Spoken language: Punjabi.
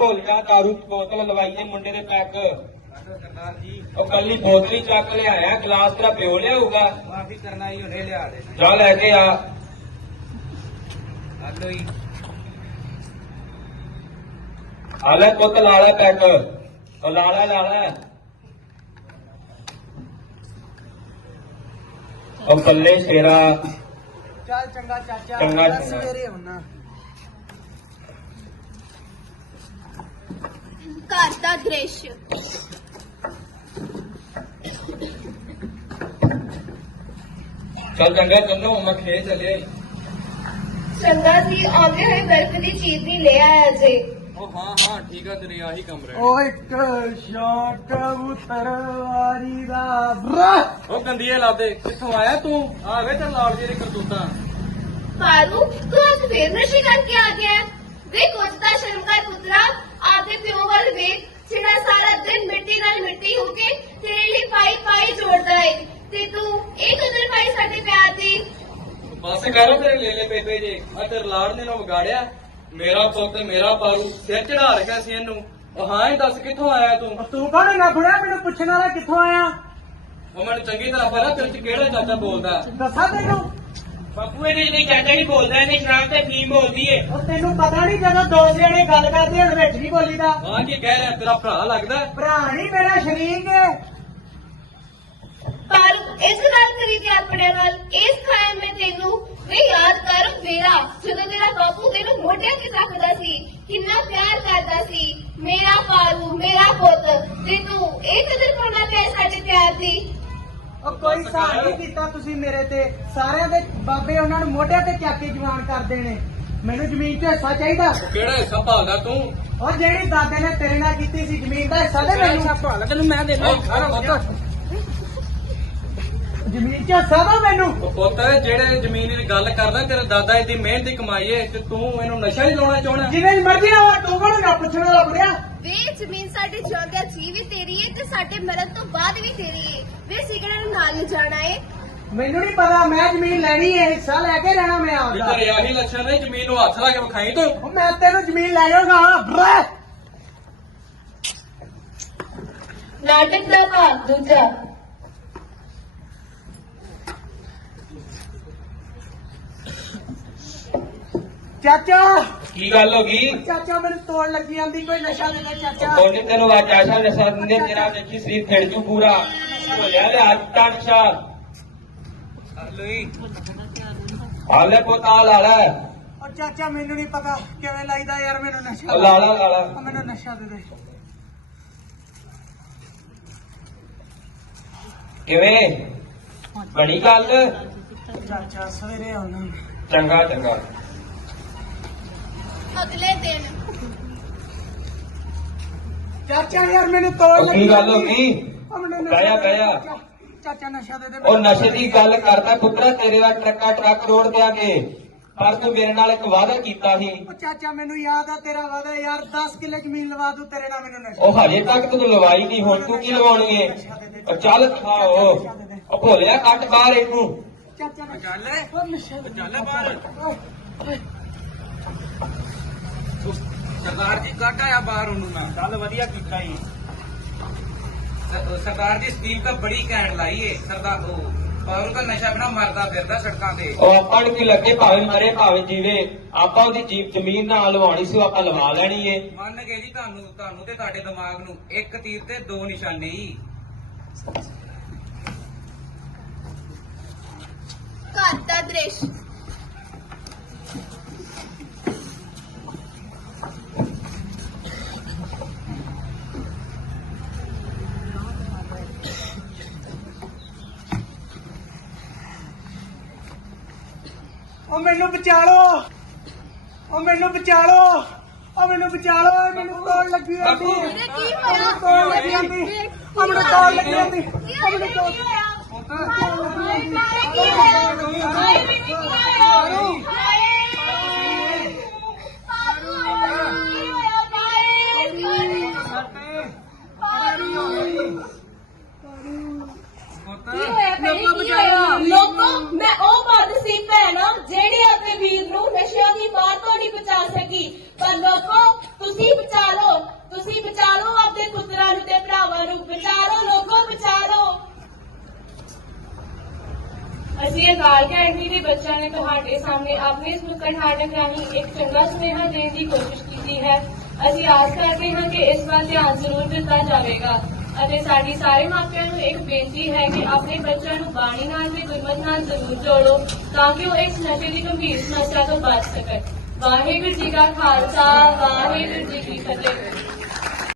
ਢੋਲਿਆ दारू ਦੀ ਬੋਤਲ ਲਵਾਈਏ ਮੁੰਡੇ ਦੇ ਪੈਕ ਉਹ ਕੱਲੀ ਬੋਤਲ ਹੀ ਚੱਕ ਲਿਆਇਆ ਗਲਾਸ ਤੇਰਾ ਪਿਓ ਲਿਆਊਗਾ ਮਾਫੀ ਕਰਨਾ ਹੀ ਉਹਨੇ ਲਿਆ ਦੇ ਚਲ ਲੈ ਕੇ ਆ ਹਲੋਈ ਹਲੇ ਕੋਤ ਲਾਲਾ ਪੈਕ ਉਹ ਲਾਲਾ ਲਾਲਾ ਉਹ ਕੱਲੇ ਸ਼ੇਰਾ ਚੱਲ ਚੰਗਾ ਚਾਚਾ ਚੰਗਾ ਸ਼ੇਰੇ ਹੁਣਾ ਘਰ ਦਾ ਦ੍ਰਿਸ਼ ਚਲ ਚੰਗਾ ਤੰਨੋ ਮੈਂ ਖੇ ਚਲੇ ਚੰਗਾ ਜੀ ਆਗੇ ਹੋਏ ਬਰਫ ਦੀ ਚੀਜ਼ ਨਹੀਂ ਲੈ ਆਇਆ ਜੇ ਓ ਹਾਂ ਹਾਂ ਠੀਕ ਆ ਤੇਰੇ ਆਹੀ ਕਮਰੇ ਓ ਇੱਕ ਸ਼ਾਟ ਕਬੂਤਰਵਾਰੀ ਦਾ ਬਰਾ ਓ ਗੰਦੀਏ ਲਾਦੇ ਕਿੱਥੋਂ ਆਇਆ ਤੂੰ ਆ ਵੇ ਤੇ ਲਾਲ ਜਿਹੇ ਕਰਤੂਤਾ ਮਾਰੂ ਤੂੰ ਅੱਜ ਫੇਰ ਨਸ਼ੀ ਕਰਕੇ ਆ ਗਿਆ ਵੇ ਕੋਸਤਾ ਸ਼ਰਮ ਕਰ ਪੁੱਤਰਾ ਆਦੇ ਪਿਓ ਵੱਲ ਵੇਖ ਜਿਹੜਾ ਸਾਰਾ ਦਿਨ ਮਿੱਟੀ ਨਾਲ ਮਿੱਟੀ ਹੋ ਕੇ ਤੇਰੇ ਲਈ ਪਾਈ ਪਾਈ ਜੋੜਦਾ ਏ ਤੇ ਤੂੰ ਇੱਕ ਦਿਨ ਪਾਈ ਸਾਡੇ ਪਿਆਰ ਦੀ ਬਸ ਕਰ ਤੇਰੇ ਲੈ ਲੈ ਪੇਪੇ ਜੇ ਆ ਤੇ ਲਾੜ ਨੇ ਨਾ ਵਿਗਾੜਿਆ ਮੇਰਾ ਪੁੱਤ ਮੇਰਾ ਪਾਰੂ ਸਿਰ ਚੜਾ ਰਿਹਾ ਸੀ ਇਹਨੂੰ ਹਾਂ ਦੱਸ ਕਿੱਥੋਂ ਆਇਆ ਤੂੰ ਤੂੰ ਕਹਿੰਦਾ ਨਾ ਬੜਿਆ ਮੈਨੂੰ ਪੁੱਛਣ ਵਾਲਾ ਕਿੱਥੋਂ ਆਇਆ ਉਹ ਮੈਨੂੰ ਚੰਗੀ ਤਰ੍ਹਾਂ ਪਤਾ ਤੇਰੇ ਚ ਕਿਹੜਾ ਚਾਚਾ ਬੋਲਦਾ ਦੱਸਾਂ ਤੈਨੂੰ ਨਹੀਂ ਨਹੀਂ ਨਹੀਂ ਬੋਲਦਾ ਸ਼ਰਾਬ ਤੇ ਕੀ ਕੀ ਬੋਲਦੀ ਉਹ ਤੈਨੂੰ ਪਤਾ ਜਦੋਂ ਨੇ ਗੱਲ ਕਰਦੇ ਹਾਂ ਬੋਲੀਦਾ ਕਹਿ ਰਿਹਾ ਤੇਰਾ ਭਰਾ ਭਰਾ ਲੱਗਦਾ ਮੇਰਾ ਸ਼ਰੀਕ ਪਰ ਇਸ ਇਸ ਗੱਲ ਕਰੀ ਤੇ ਆਪਣੇ ਨਾਲ ਵੀ ਯਾਦ ਪਾਰੂ ਮੇਰਾ ਮੇਰਾ ਪੁੱਤ ਜਿੱਤੂ ਇਹ ਕਦਰ ਪਾਉਣਾ ਪਿਆ ਸਾਡੇ ਪਿਆਰ ਦੀ ਉਹ ਕੋਈ ਸਾਹ ਨਹੀਂ ਕੀਤਾ ਤੁਸੀਂ ਮੇਰੇ ਤੇ ਸਾਰਿਆਂ ਦੇ ਬਾਬੇ ਉਹਨਾਂ ਨੂੰ ਮੋਢਿਆਂ ਤੇ ਚੱਕ ਕੇ ਜਵਾਨ ਕਰਦੇ ਨੇ ਮੈਨੂੰ ਜ਼ਮੀਨ ਤੇ ਹਿੱਸਾ ਚਾਹੀਦਾ ਕਿਹੜਾ ਹਿੱਸਾ ਭਾਗਾ ਤੂੰ ਉਹ ਜਿਹੜੀ ਦਾਦੇ ਨੇ ਤੇਰੇ ਨਾਲ ਕੀਤੀ ਸੀ ਜ਼ਮੀਨ ਦਾ ਹਿੱਸਾ ਦੇ ਮੈਨੂੰ ਤੈਨੂੰ ਮੈਂ ਦੇ ਦੇਣਾ ਜ਼ਮੀਨ ਚ ਸਦਾ ਮੈਨੂੰ ਪੁੱਤ ਜਿਹੜੇ ਜ਼ਮੀਨ ਦੀ ਗੱਲ ਕਰਦਾ ਤੇਰੇ ਦਾਦਾ ਇਹਦੀ ਮਿਹਨਤ ਦੀ ਕਮਾਈ ਹੈ ਤੇ ਤੂੰ ਇਹਨੂੰ ਨਸ਼ਾ ਹੀ ਲਾਉਣਾ ਚਾਹਣਾ ਜਿਵੇਂ ਮਰਜ਼ੀ ਨਾ ਹੋਵੇ ਤੂੰ ਕੋਣ ਨਾ ਪੁੱਛਣਾ ਲੱਭ ਰਿਹਾ ਵੇ ਜ਼ਮੀਨ ਸਾਡੇ ਜਾਂਦੇ ਜੀ ਵੀ ਤੇਰੀ ਸਾਡੇ ਮਰਨ ਤੋਂ ਬਾਅਦ ਵੀ ਤੇਰੀ ਹੈ ਵੀਰ ਸਿਕੜਨ ਨਾਲ ਨਹੀਂ ਜਾਣਾ ਹੈ ਮੈਨੂੰ ਨਹੀਂ ਪਤਾ ਮੈਂ ਜ਼ਮੀਨ ਲੈਣੀ ਹੈ ਹਿੱਸਾ ਲੈ ਕੇ ਰਹਿਣਾ ਮੈਂ ਆਪ ਦਾ ਇਹ ਆਹੀ ਲੱਛਣ ਨੇ ਜ਼ਮੀਨ ਨੂੰ ਹੱਥ ਲਾ ਕੇ ਵਿਖਾਈ ਤੂੰ ਮੈਂ ਤੈਨੂੰ ਜ਼ਮੀਨ ਲੈ ਜਾਊਗਾ ਬਰੇ ਨਾਟਕ ਦਾ ਭਾਗ ਦੂਜਾ ਚਾਚਾ ਕੀ ਗੱਲ ਹੋ ਗਈ ਚਾਚਾ ਮੈਨੂੰ ਤੋੜ ਲੱਗੀ ਆਂਦੀ ਕੋਈ ਨਸ਼ਾ ਦੇ ਦੇ ਚਾਚਾ ਕੋਈ ਨੇ ਤੈਨੂੰ ਆ ਚਾਚਾ ਨਸ਼ਾ ਦਿੰਦੇ ਤੇਰਾ ਵੇਖੀ ਸਰੀਰ ਖੜ ਜੂ ਪੂਰਾ ਹੋਇਆ ਲੈ ਹੱਟ ਟਾਂ ਚਾ ਹਲੋਈ ਹਾਲੇ ਪਤਾ ਲਾਲਾ ਔਰ ਚਾਚਾ ਮੈਨੂੰ ਨਹੀਂ ਪਤਾ ਕਿਵੇਂ ਲਾਈਦਾ ਯਾਰ ਮੈਨੂੰ ਨਸ਼ਾ ਲਾਲਾ ਲਾਲਾ ਮੈਨੂੰ ਨਸ਼ਾ ਦੇ ਦੇ ਕਿਵੇਂ ਬੜੀ ਗੱਲ ਚਾਚਾ ਸਵੇਰੇ ਆਉਣਾ ਚੰਗਾ ਚੰਗਾ ਅਗਲੇ ਦਿਨ ਚਾਚਾ ਯਾਰ ਮੈਨੂੰ ਤੋੜ ਲੱਗੀ ਕੀ ਗੱਲ ਹੋ ਗਈ ਕਹਿਆ ਕਹਿਆ ਚਾਚਾ ਨਸ਼ਾ ਦੇ ਦੇ ਉਹ ਨਸ਼ੇ ਦੀ ਗੱਲ ਕਰਦਾ ਪੁੱਤਰਾ ਤੇਰੇ ਦਾ ਟਰੱਕਾ ਟਰੱਕ ਰੋੜ ਦੇਾਂਗੇ ਪਰ ਤੂੰ ਮੇਰੇ ਨਾਲ ਇੱਕ ਵਾਅਦਾ ਕੀਤਾ ਸੀ ਚਾਚਾ ਮੈਨੂੰ ਯਾਦ ਆ ਤੇਰਾ ਵਾਅਦਾ ਯਾਰ 10 ਕਿਲੇ ਜ਼ਮੀਨ ਲਵਾ ਦੂੰ ਤੇਰੇ ਨਾਲ ਮੈਨੂੰ ਨਸ਼ਾ ਉਹ ਹਾਲੇ ਤੱਕ ਤੂੰ ਲਵਾਈ ਨਹੀਂ ਹੁਣ ਤੂੰ ਕੀ ਲਵਾਉਣੀ ਏ ਚੱਲ ਖਾਓ ਉਹ ਭੋਲਿਆ ਕੱਟ ਬਾਹਰ ਇਹਨੂੰ ਚਾਚਾ ਚੱਲ ਉਹ ਨਸ਼ਾ ਚੱਲ ਬਾਹਰ ਸਰਦਾਰ ਜੀ ਕਾਟਾ ਆਇਆ ਬਾਹਰ ਉਹਨੂੰ ਨਾ ਗੱਲ ਵਧੀਆ ਕੀਤਾ ਜੀ ਸਰਦਾਰ ਜੀ ਸਕੀਮ ਤਾਂ ਬੜੀ ਕੈਂਡ ਲਾਈ ਏ ਸਰਦਾਰ ਉਹ ਪਾਵਰ ਦਾ ਨਸ਼ਾ ਬਣਾ ਮਰਦਾ ਫਿਰਦਾ ਸੜਕਾਂ ਤੇ ਉਹ ਆਪਾਂ ਕੀ ਲੱਗੇ ਭਾਵੇਂ ਮਰੇ ਭਾਵੇਂ ਜੀਵੇ ਆਪਾਂ ਉਹਦੀ ਜੀਵ ਜ਼ਮੀਨ ਨਾਲ ਲਵਾਉਣੀ ਸੀ ਆਪਾਂ ਲਵਾ ਲੈਣੀ ਏ ਮੰਨ ਗਏ ਜੀ ਤੁਹਾਨੂੰ ਤੁਹਾਨੂੰ ਤੇ ਤੁਹਾਡੇ ਦਿਮਾਗ ਨੂੰ ਇੱਕ ਤੀਰ ਤੇ ਦੋ ਨਿਸ਼ਾਨੇ ਜੀ ਕਾਤਾ ਦ੍ਰਿਸ਼ ਉਹ ਮੈਨੂੰ ਬਚਾ ਲੋ ਉਹ ਮੈਨੂੰ ਬਚਾ ਲੋ ਉਹ ਮੈਨੂੰ ਬਚਾ ਲੋ ਮੈਨੂੰ ਤੋੜ ਲੱਗੀ ਹੋਈ ਮੇਰੇ ਕੀ ਹੋਇਆ ਤੋੜ ਲੱਗੀ ਹੋਈ ਮੈਨੂੰ ਤੋੜ ਲੱਗੀ ਹੋਈ ਮੈਨੂੰ ਤੋੜ ਕੀ ਹੋਇਆ ਲੋਕੋ ਦੀ ਭੈਣਾ ਜਿਹੜੇ ਆਪਣੇ ਵੀਰ ਨੂੰ ਨਸ਼ਿਆਂ ਦੀ ਮਾਰ ਤੋਂ ਨਹੀਂ ਬਚਾ ਸਕੀ ਪਰ ਲੋਕੋ ਤੁਸੀਂ ਬਚਾ ਲਓ ਤੁਸੀਂ ਬਚਾ ਲਓ ਆਪਣੇ ਪੁੱਤਰਾਂ ਨੂੰ ਤੇ ਭਰਾਵਾਂ ਨੂੰ ਬਚਾ ਲਓ ਲੋਕੋ ਬਚਾ ਲਓ ਅਸੀਂ ਇਹ ਗਾਲ ਕੈਂਟੀ ਦੇ ਬੱਚਿਆਂ ਨੇ ਤੁਹਾਡੇ ਸਾਹਮਣੇ ਆਪਣੇ ਇਸ ਨੁੱਕੜ ਨਾਟਕ ਰਾਹੀਂ ਇੱਕ ਚੰਗਾ ਸੁਨੇਹਾ ਦੇਣ ਦੀ ਕੋਸ਼ਿਸ਼ ਕੀਤੀ ਹੈ ਅਸੀਂ ਆਸ ਕਰਦੇ ਹਾਂ ਕਿ ਇਸ ਵਾਰ ਧਿਆਨ ਜ਼ਰੂਰ ਦਿੱਤਾ ਜਾਵੇਗਾ ਅਤੇ ਸਾਡੀ ਸਾਰੇ ਮਾਪਿਆਂ ਨੂੰ ਇੱਕ ਬੇਨਤੀ ਹੈ ਕਿ ਆਪਣੇ ਬੱਚਿਆਂ ਨੂੰ ਬਾਣੀ ਨਾਲ ਤੇ ਗੁਰਮਤਿ ਨਾਲ ਜ਼ਰੂਰ ਜੋੜੋ ਤਾਂ ਕਿ ਉਹ ਇਸ ਨਸ਼ੇ ਦੀ ਗੰਭੀਰ ਸਮੱਸਿਆ ਤੋਂ ਬਚ ਸਕਣ ਵਾਹਿਗੁਰੂ ਜੀ ਕਾ ਖਾਲਸਾ ਵਾਹਿਗੁਰੂ ਜੀ ਕੀ ਫਤਿਹ